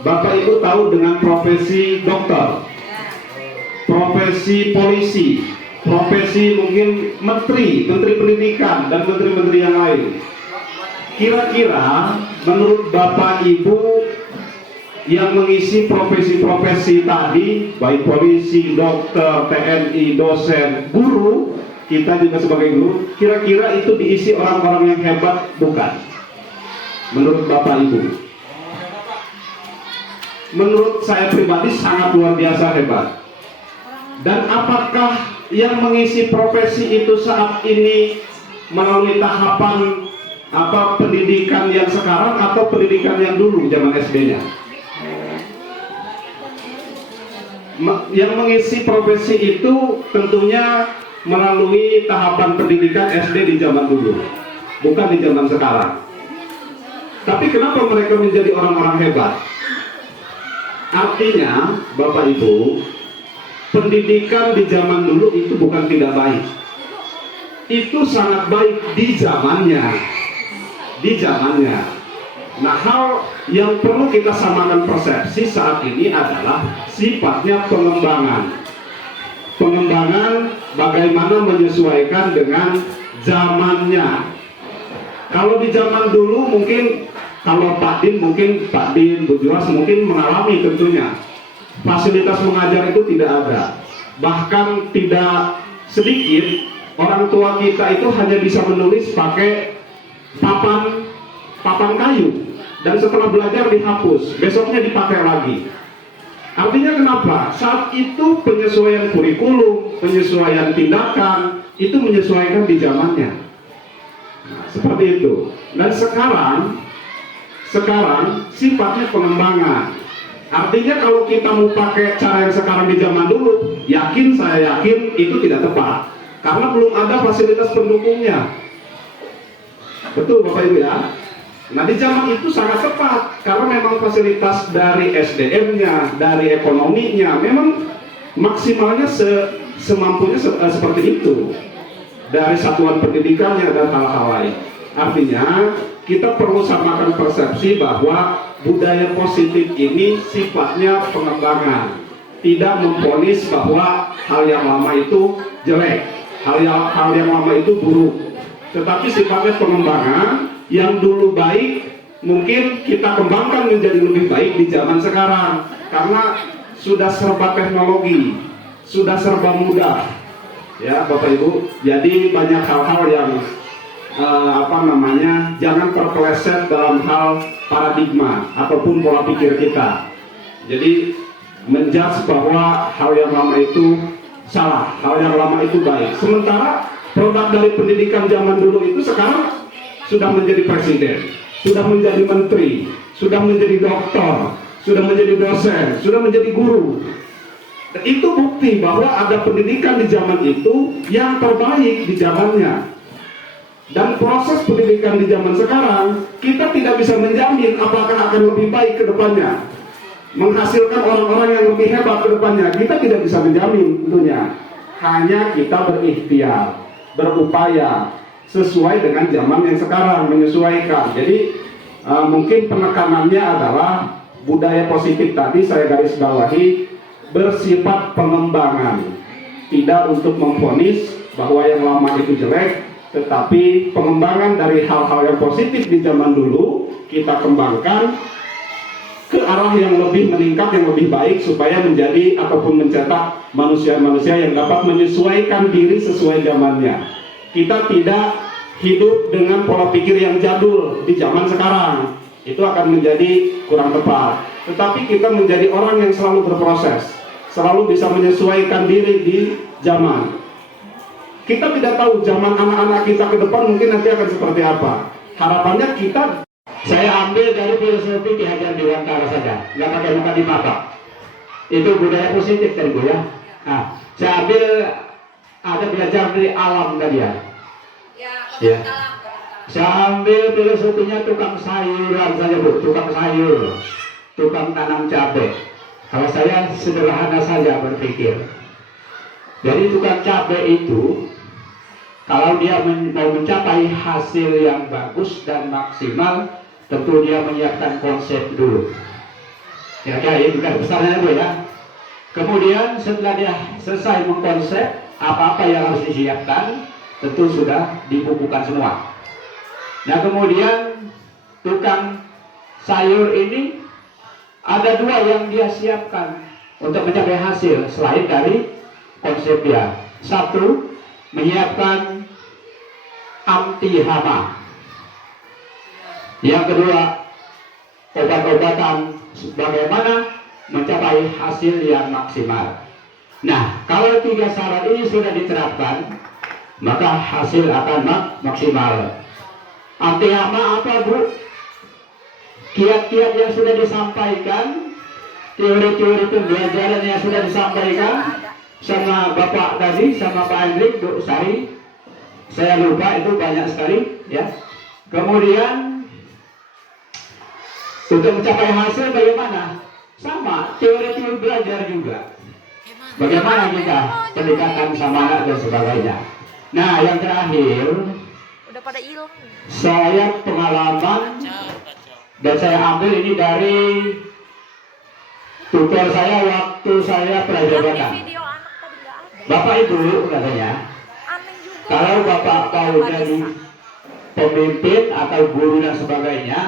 Bapak Ibu tahu dengan profesi dokter, profesi polisi, profesi mungkin menteri pendidikan dan menteri-menteri yang lain. Kira-kira menurut Bapak Ibu yang mengisi profesi-profesi tadi, baik polisi, dokter, TNI, dosen, guru, kita juga sebagai guru, kira-kira itu diisi orang-orang yang hebat bukan? Menurut Bapak Ibu? Menurut saya pribadi sangat luar biasa hebat. Dan apakah yang mengisi profesi itu saat ini melalui tahapan pendidikan yang sekarang atau pendidikan yang dulu zaman SD-nya? Yang mengisi profesi itu tentunya melalui tahapan pendidikan SD di zaman dulu, bukan di zaman sekarang. Tapi kenapa mereka menjadi orang-orang hebat? Artinya, Bapak Ibu, pendidikan di zaman dulu itu bukan tidak baik. Itu sangat baik di zamannya. Nah, hal yang perlu kita samakan persepsi saat ini adalah sifatnya pengembangan. Pengembangan bagaimana menyesuaikan dengan zamannya. Kalau di zaman dulu mungkin, kalau Pak Din, Bu Juras mungkin mengalami tentunya fasilitas mengajar itu tidak ada. Bahkan tidak sedikit orang tua kita itu hanya bisa menulis pakai papan kayu, dan setelah belajar dihapus, besoknya dipakai lagi. Artinya kenapa? Saat itu penyesuaian kurikulum, penyesuaian tindakan itu menyesuaikan di zamannya. Nah, seperti itu. Dan sekarang sifatnya pengembangan. Artinya kalau kita mau pakai cara yang sekarang di zaman dulu, saya yakin itu tidak tepat, karena belum ada fasilitas pendukungnya. Betul Bapak Ibu ya? Nah di zaman itu sangat tepat, karena memang fasilitas dari SDM-nya, dari ekonominya, memang maksimalnya semampunya seperti itu. Dari satuan pendidikannya dan hal-hal lain. Artinya kita perlu samakan persepsi bahwa budaya positif ini sifatnya pengembangan, tidak memvonis bahwa hal yang lama itu jelek, hal yang lama itu buruk, tetapi sifatnya pengembangan. Yang dulu baik mungkin kita kembangkan menjadi lebih baik di zaman sekarang, karena sudah serba teknologi, sudah serba mudah ya Bapak Ibu. Jadi banyak hal-hal yang jangan terpeleset dalam hal paradigma ataupun pola pikir kita. Jadi menjudge bahwa hal yang lama itu salah, hal yang lama itu baik. Sementara produk dari pendidikan zaman dulu itu sekarang sudah menjadi presiden, sudah menjadi menteri, sudah menjadi dokter, sudah menjadi dosen, sudah menjadi guru. Dan itu bukti bahwa ada pendidikan di zaman itu yang terbaik di zamannya. Dan proses pendidikan di zaman sekarang, kita tidak bisa menjamin apakah akan lebih baik ke depannya. menghasilkan orang-orang yang lebih hebat ke depannya. Kita tidak bisa menjamin tentunya. Hanya kita berikhtiar, berupaya sesuai dengan zaman yang sekarang, menyesuaikan. Jadi mungkin penekanannya adalah budaya positif tadi saya garis bawahi bersifat pengembangan, tidak untuk memvonis bahwa yang lama itu jelek, tetapi pengembangan dari hal-hal yang positif di zaman dulu kita kembangkan ke arah yang lebih meningkat, yang lebih baik, supaya menjadi ataupun mencetak manusia-manusia yang dapat menyesuaikan diri sesuai zamannya. Kita tidak hidup dengan pola pikir yang jadul di zaman sekarang, itu akan menjadi kurang tepat. Tetapi kita menjadi orang yang selalu berproses, selalu bisa menyesuaikan diri di zaman. Kita tidak tahu zaman anak-anak kita ke depan mungkin nanti akan seperti apa. Harapannya kita, saya ambil dari filosofi Ki Hajar Dewantara saja, nggak pakai muka di mata. Itu budaya positif tadi Bu ya. Nah, saya ambil ada belajar dari alam tadi ya. Ya. Saya ambil filosofinya tukang sayuran saja Bu, tukang sayur, tukang tanam cabai. Kalau saya sederhana saja berpikir. Jadi tukang cabai itu, kalau dia mau mencapai hasil yang bagus dan maksimal, tentu dia menyiapkan konsep dulu. Kira-kira itu kan besarnya Bu ya. Kemudian setelah dia selesai mengkonsep apa-apa yang harus disiapkan, tentu sudah dibukukan semua. Nah kemudian tukang sayur ini ada dua yang dia siapkan untuk mencapai hasil selain dari konsep dia. Satu, menyiapkan anti hama. Yang kedua, obat-obatan bagaimana mencapai hasil yang maksimal. Nah, kalau tiga syarat ini sudah diterapkan, maka hasil akan maksimal. Anti hama apa Bu? Kiat-kiat yang sudah disampaikan, teori-teori pembelajaran yang sudah disampaikan sama Bapak tadi, sama Pak Hendrik, Bu Sari, saya lupa itu banyak sekali ya. Kemudian untuk mencapai hasil bagaimana? Sama, teori-teori belajar juga. Bagaimana kita pendekatan sama anak dan sebagainya. Nah, yang terakhir, Udah pada hilang. saya pengalaman dan saya ambil ini dari tutor saya waktu saya prajabatan. Video anak tadi nggak ada. Bapak Ibu katanya, Aneh juga. kalau Bapak mau jadi pemimpin atau guru dan sebagainya,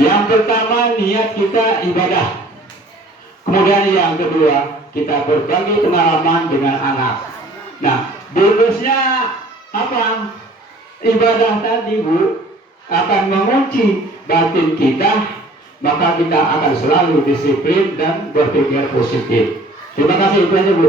yang pertama niat kita ibadah. Kemudian yang kedua, kita berbagi pengalaman dengan anak. Nah, bonusnya apa? Ibadah tadi Bu akan mengunci batin kita, maka kita akan selalu disiplin dan berpikir positif. Terima kasih, itu aja Bu.